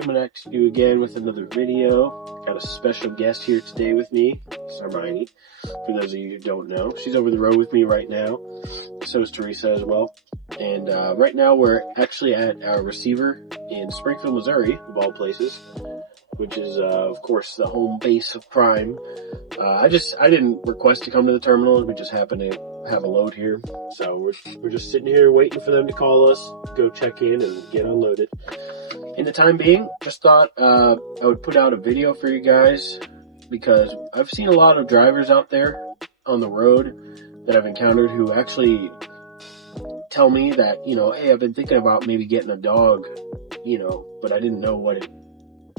coming back to you again with another video. Got a special guest here today with me. It's Hermione. For those of you who don't know, she's over the road with me right now. So is Teresa as well. And right now we're actually at our receiver in Springfield, Missouri, of all places, which is of course the home base of Prime. I didn't request to come to the terminal. We just happened to have a load here, so we're just sitting here waiting for them to call us, go check in and get unloaded. In the time being, just thought I would put out a video for you guys because I've seen a lot of drivers out there on the road that I've encountered who actually tell me that, hey, I've been thinking about maybe getting a dog, but I didn't know what it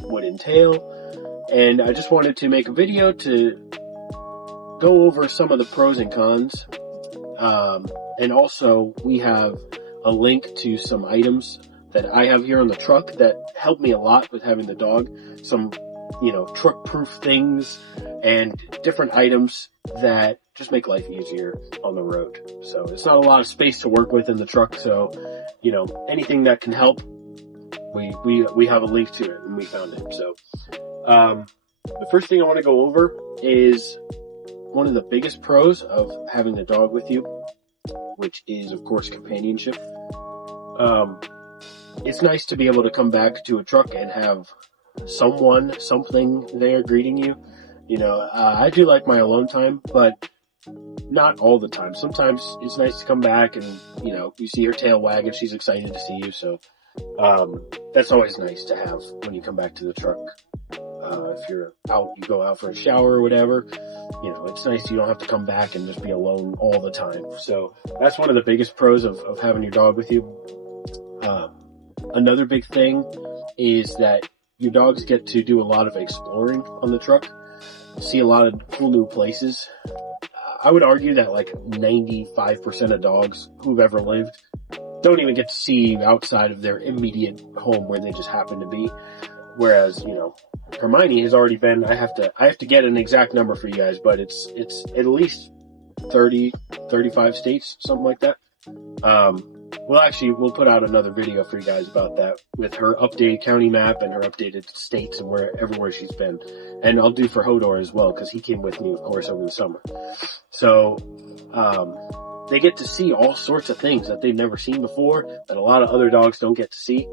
would entail. And I just wanted to make a video to go over some of the pros and cons. And also we have a link to some items that I have here on the truck that helped me a lot with having the dog. Some, truck-proof things and different items that just make life easier on the road. So it's not a lot of space to work with in the truck. So, anything that can help, we have a link to it and we found it. So, the first thing I want to go over is one of the biggest pros of having the dog with you, which is, of course, companionship. It's nice to be able to come back to a truck and have something there greeting you. I do like my alone time, but not all the time. Sometimes it's nice to come back and, you see her tail wag and she's excited to see you. So, that's always nice to have when you come back to the truck. If you're out, you go out for a shower or whatever, it's nice you don't have to come back and just be alone all the time. So that's one of the biggest pros of having your dog with you. Another big thing is that your dogs get to do a lot of exploring on the truck, see a lot of cool new places. I would argue that like 95% of dogs who've ever lived don't even get to see outside of their immediate home where they just happen to be. Whereas, Hermione has already been, I have to get an exact number for you guys, but it's at least 30, 35 states, something like that. We'll put out another video for you guys about that with her updated county map and her updated states and everywhere she's been. And I'll do for Hodor as well, because he came with me, of course, over the summer. So, they get to see all sorts of things that they've never seen before, that a lot of other dogs don't get to see.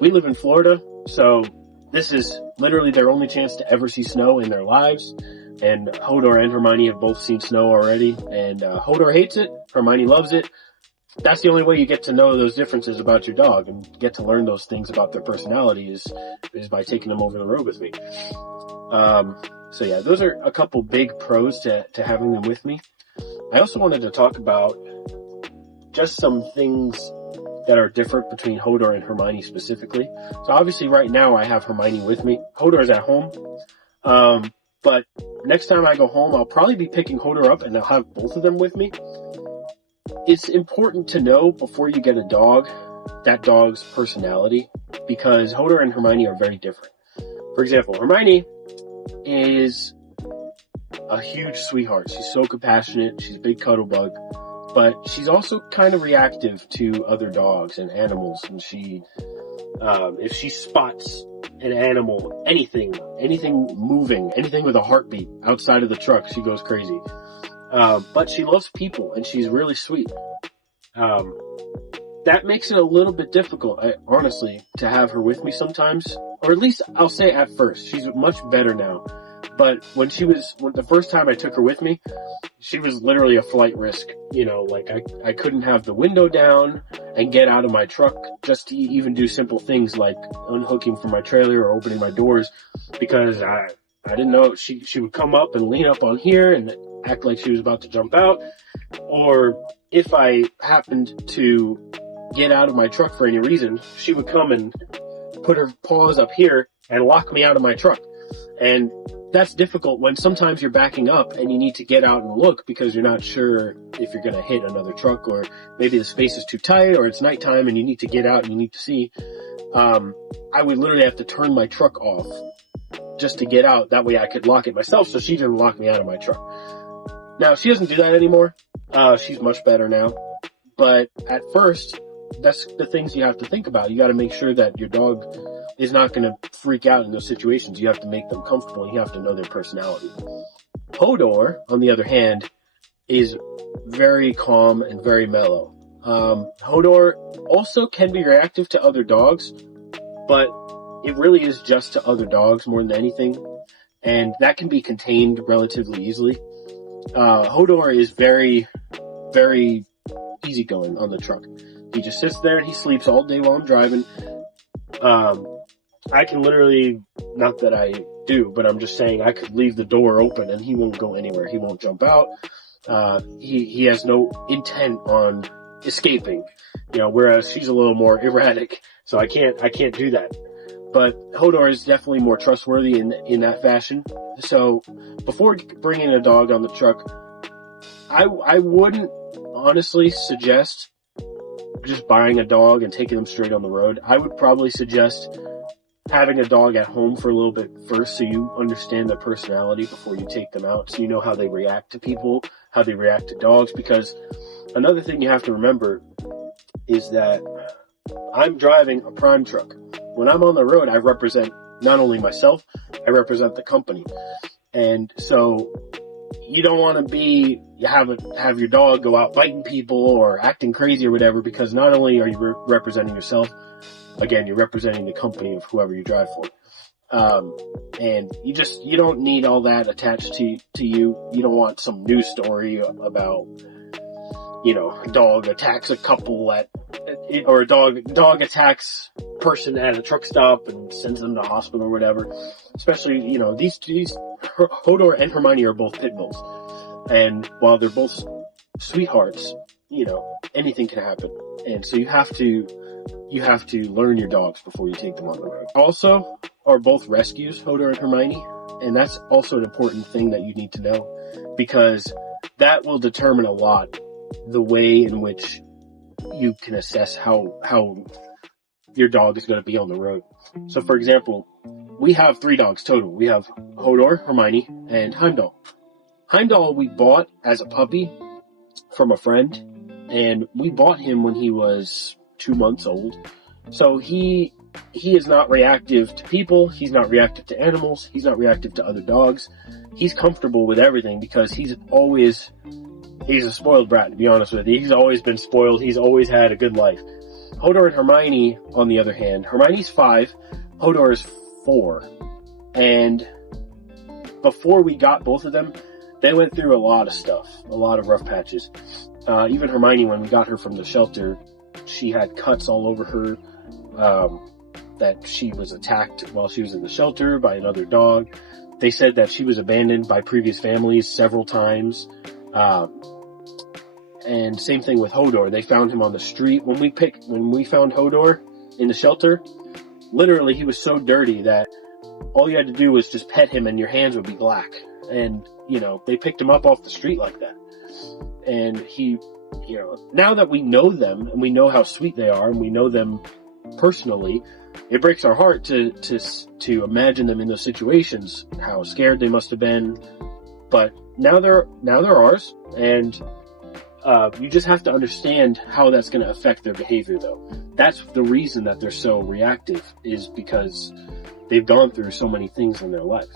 We live in Florida, so this is literally their only chance to ever see snow in their lives. And Hodor and Hermione have both seen snow already. And Hodor hates it, Hermione loves it. That's the only way you get to know those differences about your dog and get to learn those things about their personality is by taking them over the road with me. So yeah, those are a couple big pros to having them with me. I also wanted to talk about just some things that are different between Hodor and Hermione specifically. So obviously right now I have Hermione with me. Hodor's at home. But next time I go home, I'll probably be picking Hodor up and I'll have both of them with me. It's important to know before you get a dog, that dog's personality, because Hodor and Hermione are very different. For example, Hermione is a huge sweetheart. She's so compassionate. She's a big cuddle bug, but she's also kind of reactive to other dogs and animals. And if she spots an animal, anything moving, anything with a heartbeat outside of the truck, she goes crazy. But she loves people and she's really sweet. That makes it a little bit difficult, honestly, to have her with me sometimes, or at least I'll say at first. She's much better now. But when the first time I took her with me, she was literally a flight risk. I couldn't have the window down and get out of my truck just to even do simple things like unhooking from my trailer or opening my doors, because I didn't know she would come up and lean up on here and act like she was about to jump out. Or if I happened to get out of my truck for any reason, she would come and put her paws up here and lock me out of my truck. And that's difficult when sometimes you're backing up and you need to get out and look because you're not sure if you're going to hit another truck, or maybe the space is too tight, or it's nighttime and you need to get out and you need to see. I would literally have to turn my truck off just to get out. That way I could lock it myself so she didn't lock me out of my truck. Now, she doesn't do that anymore. She's much better now. But at first, that's the things you have to think about. You got to make sure that your dog is not going to freak out in those situations. You have to make them comfortable, and you have to know their personality. Hodor, on the other hand, is very calm and very mellow. Hodor also can be reactive to other dogs, but it really is just to other dogs more than anything, and that can be contained relatively easily. Hodor is very, very easygoing on the truck. He just sits there and he sleeps all day while I'm driving. I can literally, not that I do, but I'm just saying I could leave the door open and he won't go anywhere. He won't jump out. He has no intent on escaping, whereas she's a little more erratic, so I can't do that. But Hodor is definitely more trustworthy in that fashion. So before bringing a dog on the truck, I wouldn't honestly suggest just buying a dog and taking them straight on the road. I would probably suggest having a dog at home for a little bit first, so you understand their personality before you take them out, so you know how they react to people, how they react to dogs. Because another thing you have to remember is that I'm driving a prime truck. When I'm on the road, I represent not only myself, I represent the company. And so you don't want to have your dog go out biting people or acting crazy or whatever, because not only are you representing yourself, again, you're representing the company of whoever you drive for. And you don't need all that attached to you. You don't want some news story about, a dog attacks a couple or a dog attacks person at a truck stop and sends them to hospital or whatever. Especially, these Hodor and Hermione are both pit bulls. And while they're both sweethearts, anything can happen. And so you have to learn your dogs before you take them on the road. Also, are both rescues, Hodor and Hermione. And that's also an important thing that you need to know, because that will determine a lot the way in which you can assess how your dog is going to be on the road. So for example, we have 3 dogs total. We have Hodor, Hermione, and Heimdall. Heimdall we bought as a puppy from a friend, and we bought him when he was 2 months old. So he is not reactive to people, he's not reactive to animals, he's not reactive to other dogs. He's comfortable with everything because he's a spoiled brat, to be honest with you. He's always been spoiled, he's always had a good life. Hodor and Hermione, on the other hand, Hermione's 5, Hodor is 4. And before we got both of them, they went through a lot of stuff, a lot of rough patches. Even Hermione, when we got her from the shelter, she had cuts all over her, that she was attacked while she was in the shelter by another dog. They said that she was abandoned by previous families several times. And same thing with Hodor. They found him on the street. When we found Hodor in the shelter, literally he was so dirty that all you had to do was just pet him and your hands would be black. And, they picked him up off the street like that. And he, now that we know them and we know how sweet they are and we know them personally, it breaks our heart to imagine them in those situations, how scared they must have been. But now they're ours, and you just have to understand how that's going to affect their behavior, though. That's the reason that they're so reactive, is because they've gone through so many things in their life.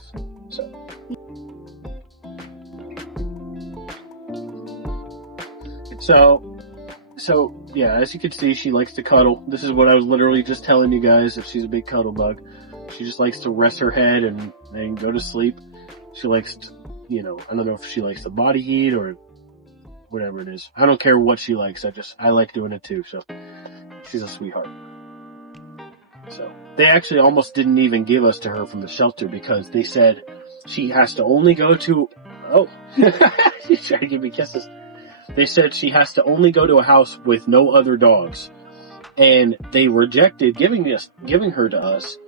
So yeah, as you can see, she likes to cuddle. This is what I was literally just telling you guys, that she's a big cuddle bug. She just likes to rest her head and go to sleep. She likes to, I don't know if she likes the body heat or whatever it is. I don't care what she likes. I like doing it too. So she's a sweetheart. So they actually almost didn't even give us to her from the shelter, because they said she has to only go to, she's trying to give me kisses. They said she has to only go to a house with no other dogs. And they rejected giving her to us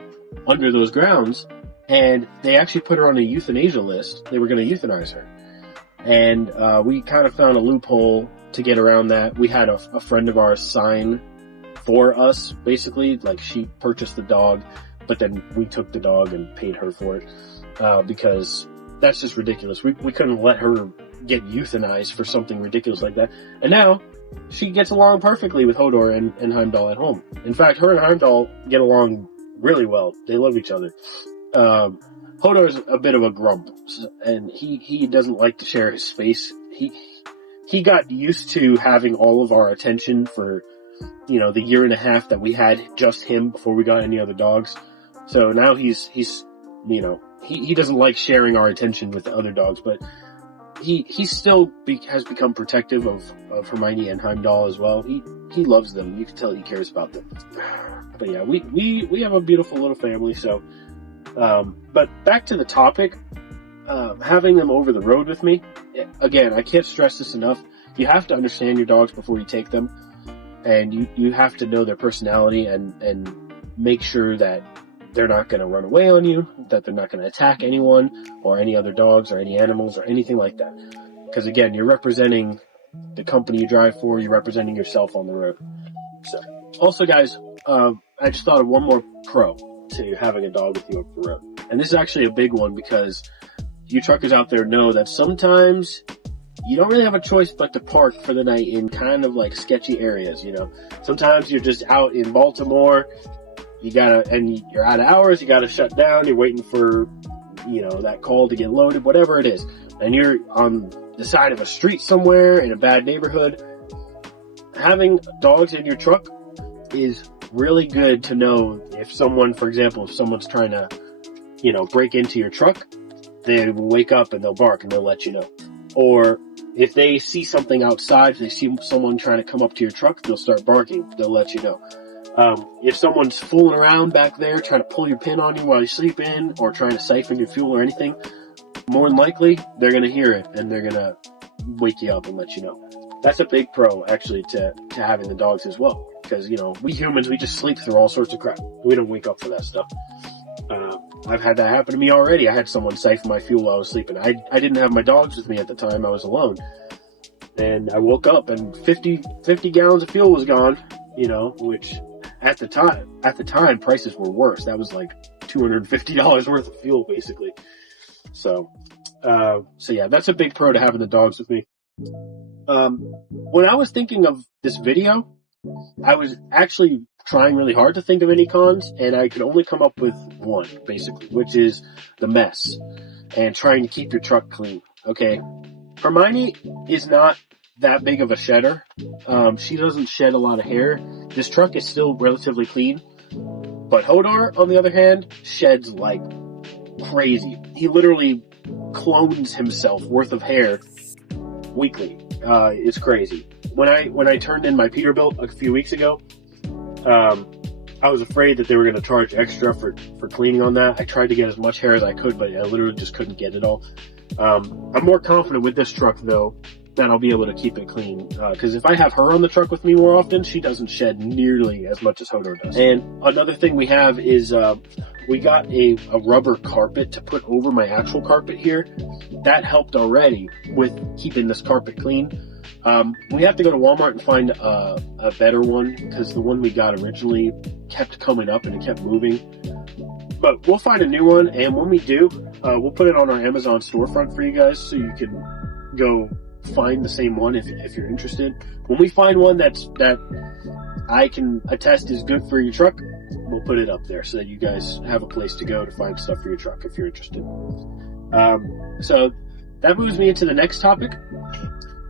under those grounds. And they actually put her on a euthanasia list. They were going to euthanize her. And we kind of found a loophole to get around that. We had a friend of ours sign for us, basically. Like, she purchased the dog, but then we took the dog and paid her for it. Because that's just ridiculous. We couldn't let her get euthanized for something ridiculous like that. And now she gets along perfectly with Hodor and Heimdall at home. In fact, her and Heimdall get along really well. They love each other. Hodor's a bit of a grump, and he doesn't like to share his space. He got used to having all of our attention for, you know, the year and a half that we had just him before we got any other dogs. So now he's you know, he doesn't like sharing our attention with the other dogs, but he still has become protective of Hermione and Heimdall as well. He loves them. You can tell he cares about them. But yeah, we have a beautiful little family. So, but back to the topic, having them over the road with me. Again, I can't stress this enough. You have to understand your dogs before you take them, and you have to know their personality and make sure that they're not going to run away on you, that they're not going to attack anyone or any other dogs or any animals or anything like that. Because again, you're representing the company you drive for, you're representing yourself on the road. So, also guys, I just thought of one more pro to having a dog with you over the road. And this is actually a big one because you truckers out there know that sometimes you don't really have a choice but to park for the night in kind of like sketchy areas, you know. Sometimes you're just out in Baltimore, and you're out of hours, you gotta shut down, you're waiting for, you know, that call to get loaded, whatever it is. And you're on the side of a street somewhere in a bad neighborhood. Having dogs in your truck is really good to know if someone, for example, if someone's trying to, you know, break into your truck, they will wake up and they'll bark and they'll let you know. Or if they see something outside, if they see someone trying to come up to your truck, they'll start barking, they'll let you know. If someone's fooling around back there trying to pull your pin on you while you sleep in or trying to siphon your fuel or anything, more than likely they're going to hear it and they're going to wake you up and let you know. That's a big pro actually to having the dogs as well, because, you know, we humans, we just sleep through all sorts of crap. We don't wake up for that stuff. I've had that happen to me already. I had someone siphon my fuel while I was sleeping. I didn't have my dogs with me at the time. I was alone. And I woke up and 50 gallons of fuel was gone, you know, which at the time prices were worse. That was like $250 worth of fuel basically. So yeah, that's a big pro to having the dogs with me. When I was thinking of this video, I was actually trying really hard to think of any cons, and I could only come up with one, basically, which is the mess and trying to keep your truck clean. Okay, Hermione is not that big of a shedder. She doesn't shed a lot of hair. This truck is still relatively clean, but Hodor, on the other hand, sheds like crazy. He literally clones himself worth of hair weekly. It's crazy. When I turned in my Peterbilt a few weeks ago, I was afraid that they were going to charge extra for cleaning on that. I tried to get as much hair as I could, but I literally just couldn't get it all. I'm more confident with this truck though that I'll be able to keep it clean. Cause if I have her on the truck with me more often, she doesn't shed nearly as much as Hodor does. And another thing we have is, we got a rubber carpet to put over my actual carpet here. That helped already with keeping this carpet clean. We have to go to Walmart and find a better one because the one we got originally kept coming up and it kept moving. But we'll find a new one, and when we do, we'll put it on our Amazon storefront for you guys so you can go find the same one if you're interested. When we find one that I can attest is good for your truck, we'll put it up there so that you guys have a place to go to find stuff for your truck if you're interested. So that moves me into the next topic.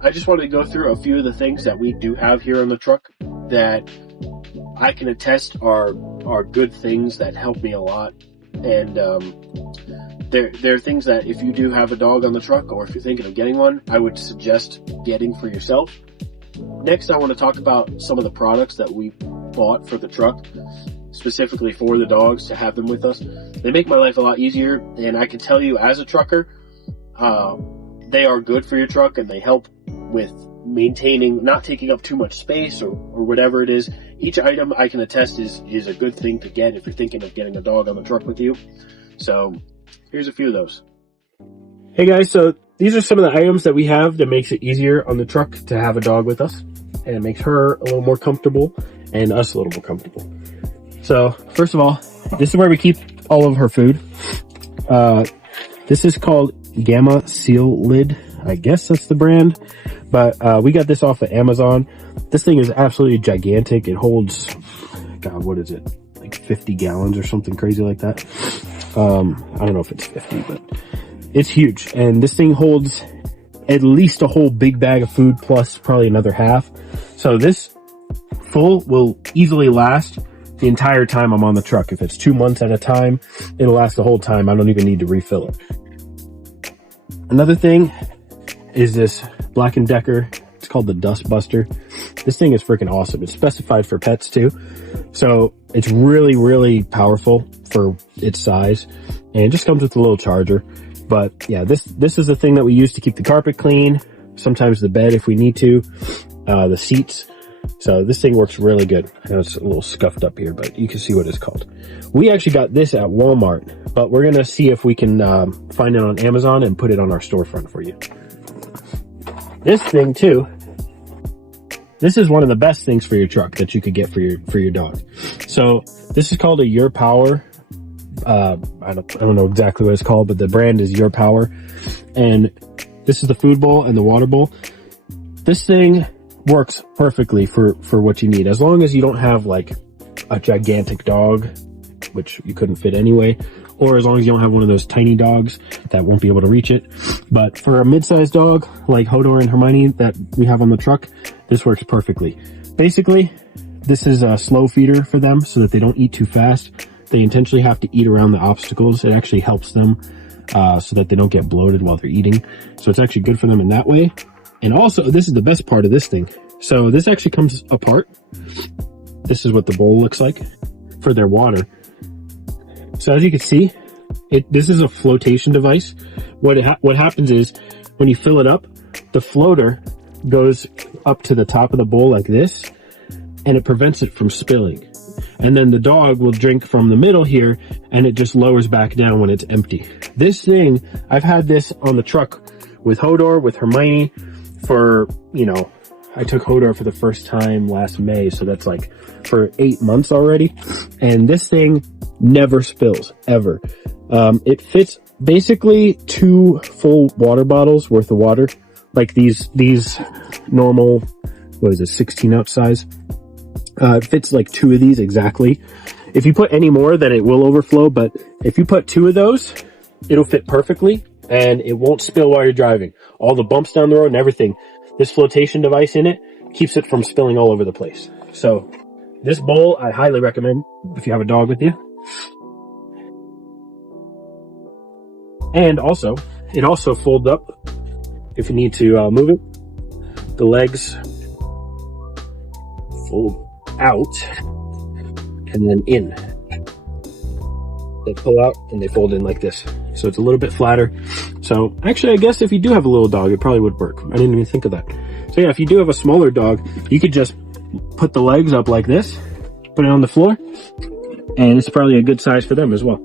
I just wanted to go through a few of the things that we do have here on the truck that I can attest are good things that help me a lot. And there are things that if you do have a dog on the truck, or if you're thinking of getting one, I would suggest getting for yourself. Next, I want to talk about some of the products that we bought for the truck, specifically for the dogs, to have them with us. They make my life a lot easier, and I can tell you as a trucker, they are good for your truck, and they help with maintaining, not taking up too much space or whatever it is. Each item I can attest is a good thing to get if you're thinking of getting a dog on the truck with you. So here's a few of those. Hey guys, so these are some of the items that we have that makes it easier on the truck to have a dog with us, and it makes her a little more comfortable and us a little more comfortable. So first of all, this is where we keep all of her food. This is called Gamma Seal Lid. I guess that's the brand, but we got this off of Amazon. This thing is absolutely gigantic. It holds, God, what is it? like 50 gallons or something crazy like that. I don't know if it's 50, but it's huge. And this thing holds at least a whole big bag of food plus probably another half. So this full will easily last the entire time I'm on the truck. If it's 2 months at a time, it'll last the whole time. I don't even need to refill it. Another thing is this Black & Decker. It's called the Dust Buster. This thing is freaking awesome. It's specified for pets too. So it's really, really powerful for its size. And it just comes with a little charger. But yeah, this is the thing that we use to keep the carpet clean. Sometimes the bed if we need to. The seats. So this thing works really good. I know it's a little scuffed up here, but you can see what it's called. We actually got this at Walmart, but we're going to see if we can find it on Amazon and put it on our storefront for you. This thing too, this is one of the best things for your truck that you could get for your dog. So this is called a Your Power. I don't know exactly what it's called, but the brand is Your Power. And this is the food bowl and the water bowl. This thing works perfectly for what you need, as long as you don't have like a gigantic dog, which you couldn't fit anyway, or as long as you don't have one of those tiny dogs that won't be able to reach it. But for a mid-sized dog like Hodor and Hermione that we have on the truck, this works perfectly. Basically, this is a slow feeder for them so that they don't eat too fast. They intentionally have to eat around the obstacles. It actually helps them so that they don't get bloated while they're eating. So it's actually good for them in that way. And also, this is the best part of this thing. So this actually comes apart. This is what the bowl looks like for their water. So as you can see, this is a flotation device. What happens is when you fill it up, the floater goes up to the top of the bowl like this, and it prevents it from spilling. And then the dog will drink from the middle here, and it just lowers back down when it's empty. This thing, I've had this on the truck with Hodor, with Hermione for, I took Hodor for the first time last May, so that's like for 8 months already. And this thing never spills, ever. It fits basically 2 full water bottles worth of water, like these normal, 16-ounce size. It fits like 2 of these exactly. If you put any more, then it will overflow, but if you put 2 of those, it'll fit perfectly, and it won't spill while you're driving. All the bumps down the road and everything, this flotation device in it keeps it from spilling all over the place. So this bowl, I highly recommend if you have a dog with you. And also, it also folds up if you need to move it. The legs fold out and then in. They pull out and they fold in like this. So it's a little bit flatter. So actually, I guess if you do have a little dog, it probably would work. I didn't even think of that. So yeah, if you do have a smaller dog, you could just put the legs up like this, put it on the floor, and it's probably a good size for them as well.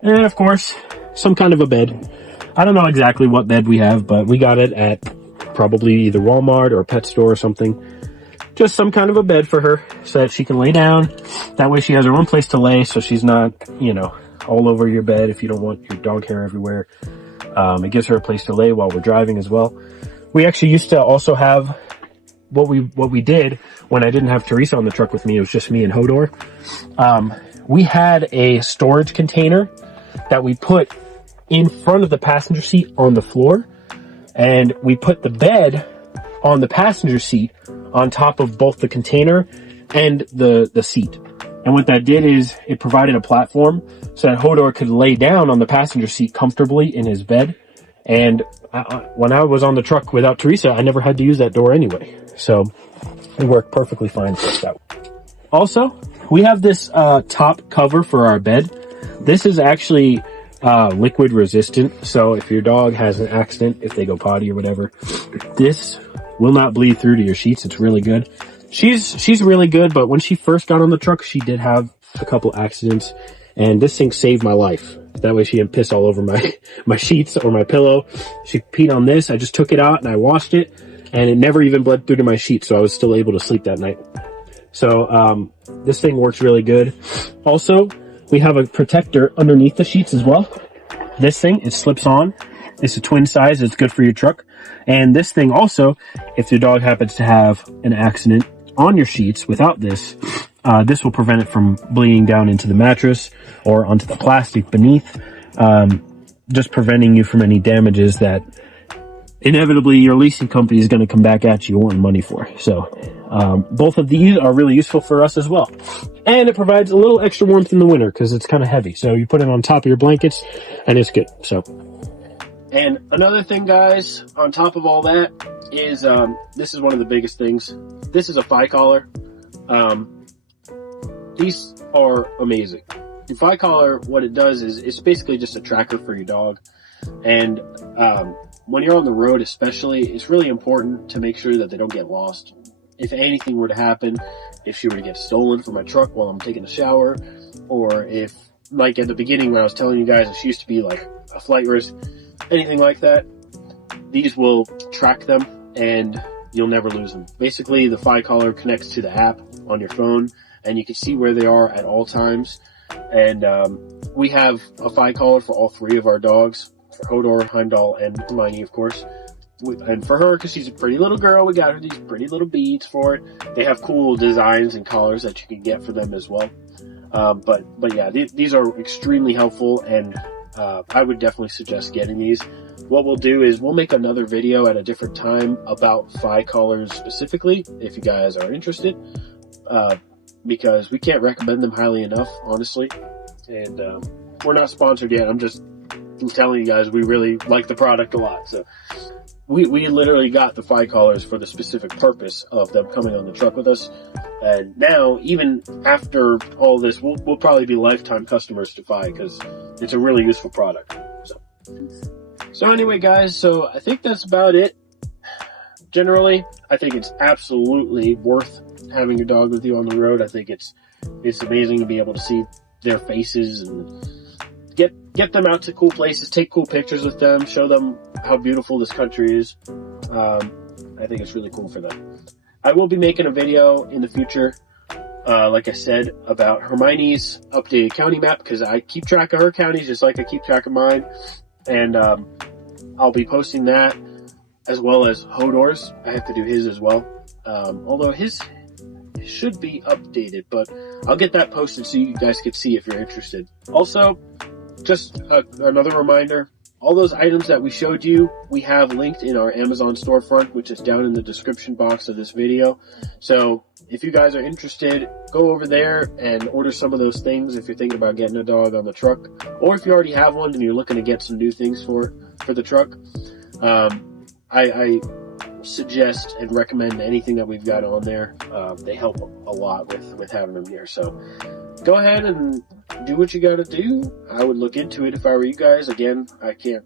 And of course, some kind of a bed. I don't know exactly what bed we have, but we got it at probably either Walmart or a pet store or something. Just some kind of a bed for her so that she can lay down. That way she has her own place to lay, so she's not, all over your bed if you don't want your dog hair everywhere. It gives her a place to lay while we're driving as well. We actually used to also have what we did when I didn't have Teresa on the truck with me. It was just me and Hodor. We had a storage container that we put in front of the passenger seat on the floor, and we put the bed on the passenger seat on top of both the container and the seat. And what that did is it provided a platform so that Hodor could lay down on the passenger seat comfortably in his bed. And when I was on the truck without Teresa, I never had to use that door anyway. So it worked perfectly fine for us out. Also, we have this top cover for our bed. This is actually liquid resistant, so if your dog has an accident, if they go potty or whatever, this will not bleed through to your sheets. It's really good. She's really good, but when she first got on the truck, she did have a couple accidents, and this thing saved my life. That way she didn't piss all over my sheets or my pillow. She peed on this. I just took it out and I washed it, and it never even bled through to my sheets, so I was still able to sleep that night. So this thing works really good. Also, we have a protector underneath the sheets as well. This thing, it slips on. It's a twin size. It's good for your truck. And this thing also, if your dog happens to have an accident on your sheets without this, this will prevent it from bleeding down into the mattress or onto the plastic beneath, just preventing you from any damages that inevitably your leasing company is going to come back at you wanting money for. So both of these are really useful for us as well. And it provides a little extra warmth in the winter because it's kind of heavy. So you put it on top of your blankets and it's good. So, and another thing, guys, on top of all that is, this is one of the biggest things. This is a Fi collar. These are amazing. The Fi collar, what it does is it's basically just a tracker for your dog. And when you're on the road especially, it's really important to make sure that they don't get lost. If anything were to happen, if she were to get stolen from my truck while I'm taking a shower, or if, like at the beginning when I was telling you guys, she used to be like a flight risk, anything like that, these will track them and you'll never lose them. Basically, the Fi collar connects to the app on your phone and you can see where they are at all times. And we have a Fi collar for all three of our dogs, for Hodor, Heimdall, and Hermione, of course. And for her, because she's a pretty little girl, we got her these pretty little beads for it. They have cool designs and collars that you can get for them as well. But yeah, these are extremely helpful, and I would definitely suggest getting these. What we'll do is we'll make another video at a different time about Fi collars specifically, if you guys are interested, because we can't recommend them highly enough, honestly. And we're not sponsored yet. I'm just telling you guys we really like the product a lot. So we literally got the Fi collars for the specific purpose of them coming on the truck with us. And now, even after all this, we'll probably be lifetime customers to Fi because it's a really useful product. So anyway, guys, so I think that's about it. Generally, I think it's absolutely worth having your dog with you on the road. I think it's amazing to be able to see their faces and get them out to cool places, take cool pictures with them, show them how beautiful this country is. I think it's really cool for them. I will be making a video in the future, like I said, about Hermione's updated county map, because I keep track of her counties just like I keep track of mine. And I'll be posting that, as well as Hodor's. I have to do his as well. Although his should be updated, but I'll get that posted so you guys can see if you're interested. Also, just another reminder, all those items that we showed you, we have linked in our Amazon storefront, which is down in the description box of this video. So if you guys are interested, go over there and order some of those things if you're thinking about getting a dog on the truck, or if you already have one and you're looking to get some new things for the truck. I suggest and recommend anything that we've got on there. They help a lot with having them here. So go ahead and do what you gotta do. I would look into it if I were you guys. Again, I can't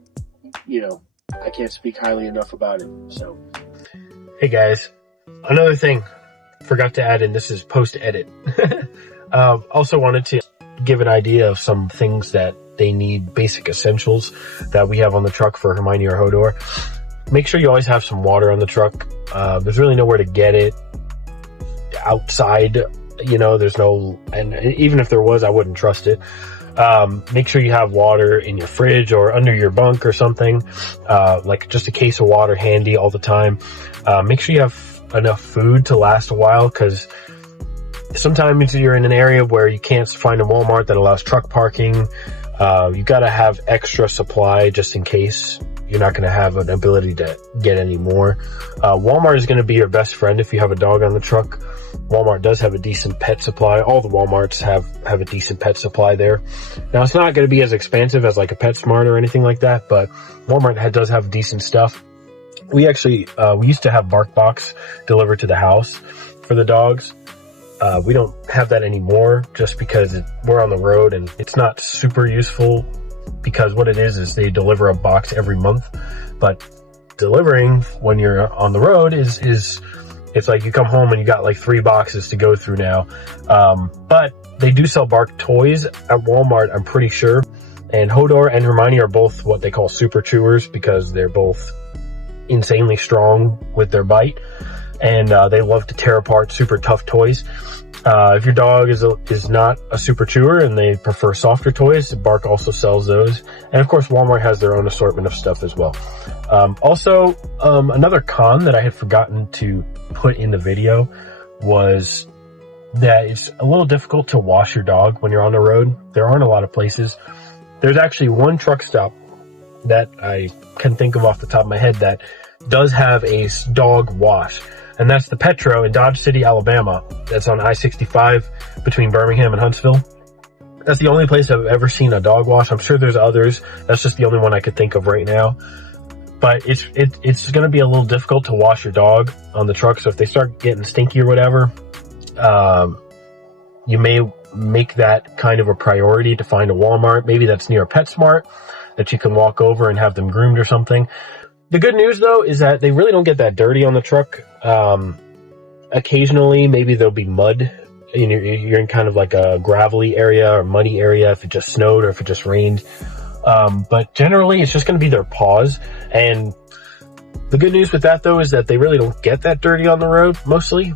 speak highly enough about it. So, hey guys, another thing forgot to add in, this is post edit. Also wanted to give an idea of some things that they need, basic essentials that we have on the truck for Hermione or Hodor. Make sure you always have some water on the truck. There's really nowhere to get it outside. There's no, and even if there was, I wouldn't trust it. Make sure you have water in your fridge or under your bunk or something, like just a case of water handy all the time. Make sure you have enough food to last a while, because sometimes you're in an area where you can't find a Walmart that allows truck parking. You got to have extra supply just in case you're not going to have an ability to get any more. Walmart is going to be your best friend if you have a dog on the truck. Walmart does have a decent pet supply. All the Walmarts have a decent pet supply there. Now, it's not going to be as expensive as like a PetSmart or anything like that, but Walmart does have decent stuff. We actually, we used to have BarkBox delivered to the house for the dogs. We don't have that anymore just because we're on the road and it's not super useful, because what it is they deliver a box every month. But delivering when you're on the road is It's like you come home and you got like 3 boxes to go through now. But they do sell bark toys at Walmart, I'm pretty sure. And Hodor and Hermione are both what they call super chewers because they're both insanely strong with their bite. And they love to tear apart super tough toys. If your dog is not a super chewer and they prefer softer toys, Bark also sells those. And of course, Walmart has their own assortment of stuff as well. Also, another con that I had forgotten to put in the video was that it's a little difficult to wash your dog when you're on the road. There aren't a lot of places. There's actually one truck stop that I can think of off the top of my head that does have a dog wash. And that's the Petro in Dodge City, Alabama. That's on I-65 between Birmingham and Huntsville. That's the only place I've ever seen a dog wash. I'm sure there's others. That's just the only one I could think of right now. But it's going to be a little difficult to wash your dog on the truck. So if they start getting stinky or whatever, you may make that kind of a priority to find a Walmart. Maybe that's near a PetSmart that you can walk over and have them groomed or something. The good news, though, is that they really don't get that dirty on the truck. Occasionally, maybe there'll be mud. You're in kind of like a gravelly area or muddy area if it just snowed or if it just rained. But generally, it's just going to be their paws. And the good news with that, though, is that they really don't get that dirty on the road, mostly.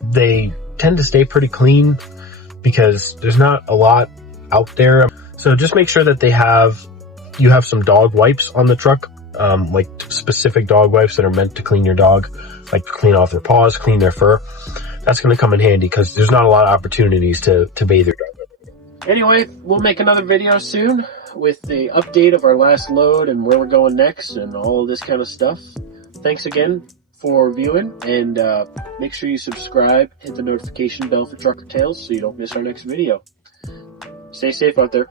They tend to stay pretty clean because there's not a lot out there. So just make sure that you have some dog wipes on the truck. Like specific dog wipes that are meant to clean your dog, like clean off their paws, clean their fur. That's going to come in handy because there's not a lot of opportunities to bathe your dog. Anyway, we'll make another video soon with the update of our last load and where we're going next and all of this kind of stuff. Thanks again for viewing, and make sure you subscribe, hit the notification bell for TruckerTails so you don't miss our next video. Stay safe out there.